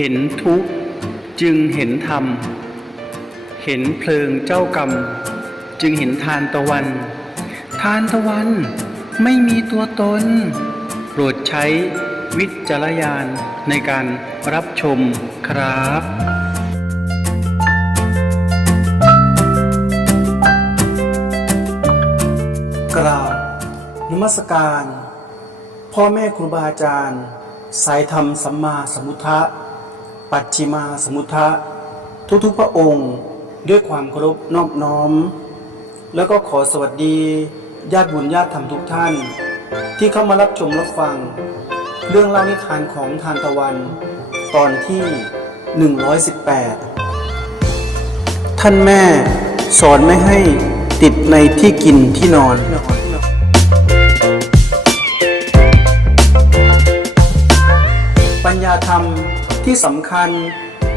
เห็นทุกข์จึงเห็นธรรม เห็นเพลิงเจ้ากรรม จึงเห็นทานตะวัน ทานตะวันไม่มีตัวตน โปรดใช้วิจารณญาณในการรับชมครับกราบนมัสการ พ่อแม่ครูบาอาจารย์ สายธรรมสัมมาสัมมุทธะ ปัจฉิมาสมุทะทุกๆพระองค์ด้วยความเคารพนอบน้อม แล้วก็ขอสวัสดีญาติบุญญาติธรรมทุกท่าน ที่เข้ามารับชมรับฟัง เรื่องเล่านิทานของทานตะวัน ตอนที่ 118 ท่านแม่สอนไม่ให้ติดในที่กินที่นอน ที่สำคัญ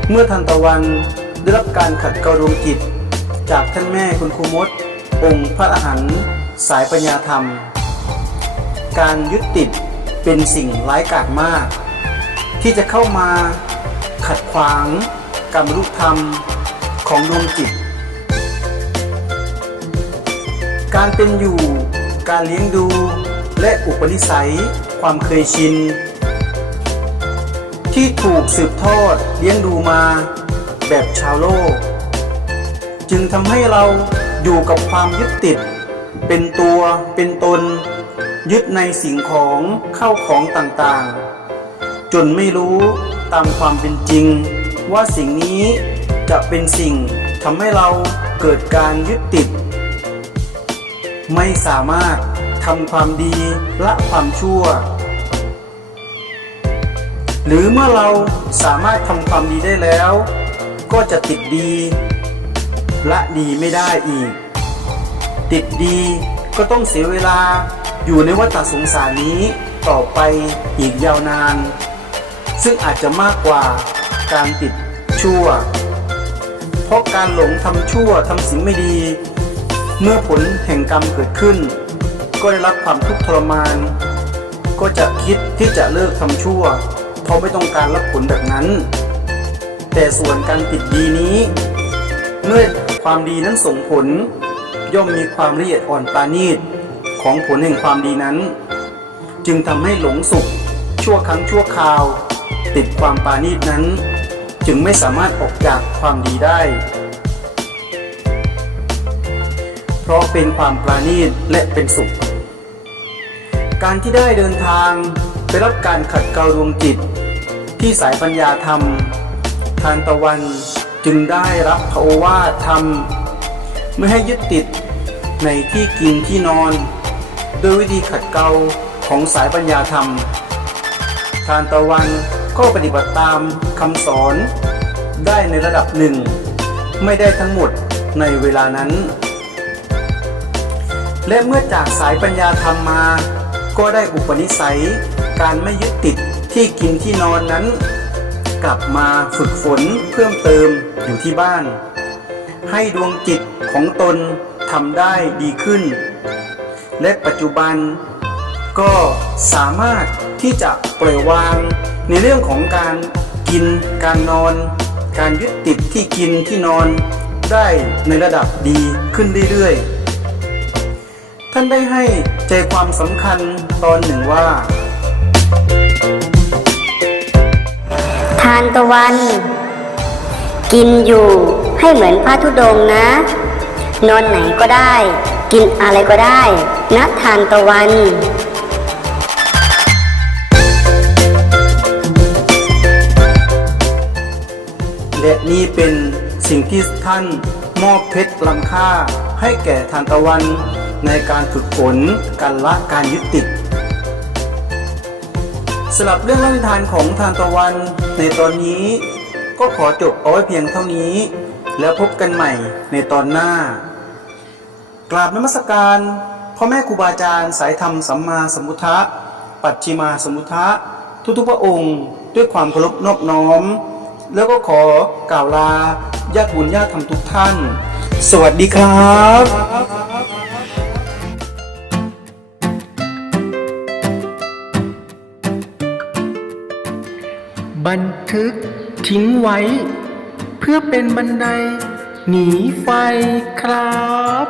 เมื่อทันตะวันได้รับการขัดเกลาดวงจิต จากท่านแม่คุณครูมด องค์พระอรหันต์สายปัญญาธรรม การยึดติดเป็นสิ่งร้ายกาจมาก ที่จะเข้ามาขัดขวางกรรมรุธรรมของดวงจิต การเป็นอยู่ การเลี้ยงดู และอุปนิสัย ความเคยชิน ที่ถูกสืบทอดเลี้ยงดูมาแบบชาวโลก จึงทำให้เราอยู่กับความยึดติด เป็นตัวเป็นตน ยึดในสิ่งของเข้าของต่างๆ จนไม่รู้ตามความเป็นจริง ว่าสิ่งนี้จะเป็นสิ่งทำให้เราเกิดการยึดติด ไม่สามารถทำความดีละความชั่ว หรือเมื่อเราสามารถทำความดีได้แล้ว ก็จะติดดีละดีไม่ได้อีก ติดดีก็ต้องเสียเวลาอยู่ในวัฏสงสารนี้ต่อไปอีกยาวนาน ซึ่งอาจจะมากกว่าการติดชั่ว เพราะการหลงทำชั่วทำสิ่งไม่ดี เมื่อผลแห่งกรรมเกิดขึ้น ก็ได้รับความทุกข์ทรมาน ก็จะคิดที่จะเลิกทำชั่ว เพราไม่ต้องการรับผลแบบนั้น แต่ส่วนการติดดีนี้ เมื่อความดีนั้นส่งผล ย่อมมีความละเอียดอ่อนปาณีตของผลแห่งความดีนั้น จึงทำให้หลงสุข ชั่วครั้งชั่วคราว ติดความปาณีตนั้น จึงไม่สามารถออกจากความดีได้ เพราะเป็นความปราณีตและเป็นสุข การที่ได้เดินทาง ไปรับการขัดเกลาดวงจิต ที่สายปัญญาธรรม ทานตะวันจึงได้รับพระโอวาทธรรม ไม่ให้ยึดติดในที่กินที่นอนโดยวิธีขัดเกลาของสายปัญญาธรรม ทานตะวันก็ปฏิบัติตามคำสอนได้ในระดับหนึ่ง ไม่ได้ทั้งหมดในเวลานั้น และเมื่อจากสายปัญญาธรรมมา ก็ได้อุปนิสัย การไม่ยึดติดที่กินที่นอนนั้น กลับมาฝึกฝนเพิ่มเติมอยู่ที่บ้าน ให้ดวงจิตของตนทำได้ดีขึ้น และปัจจุบันก็สามารถที่จะปล่อยวาง ในเรื่องของการกินการนอน การยึดติดที่กินที่นอนได้ในระดับดีขึ้นเรื่อยๆ ท่านได้ให้ใจความสำคัญตอนหนึ่งว่าานตะวัน กินอยู่ให้เหมือนพระธุดงนะ นอนไหนก็ได้ กินอะไรก็ได้นะทานตะวันและนี่เป็นสิ่งที่ท่านมอบเพชรล้ำค่าให้แก่ทานตะวันในการฝึกฝนการละการยึดติด สำหรับเรื่องเล่านิทานของทานตะวัน ในตอนนี้ ก็ขอจบเอาไว้เพียงเท่านี้ แล้วพบกันใหม่ในตอนหน้ากราบนมัสการพ่อแม่ครูบาอาจารย์สายธรรมสัมมาสัมพุทธะ ปัจฉิมาสัมพุทธะ ทุกๆพระองค์ ด้วยความเคารพนอบน้อม แล้วก็ขอกล่าวลาญาติบุญญาติธรรมทุกท่าน สวัสดีครับ บันทึกทิ้งไว้ เพื่อเป็นบันไดหนีไฟครับ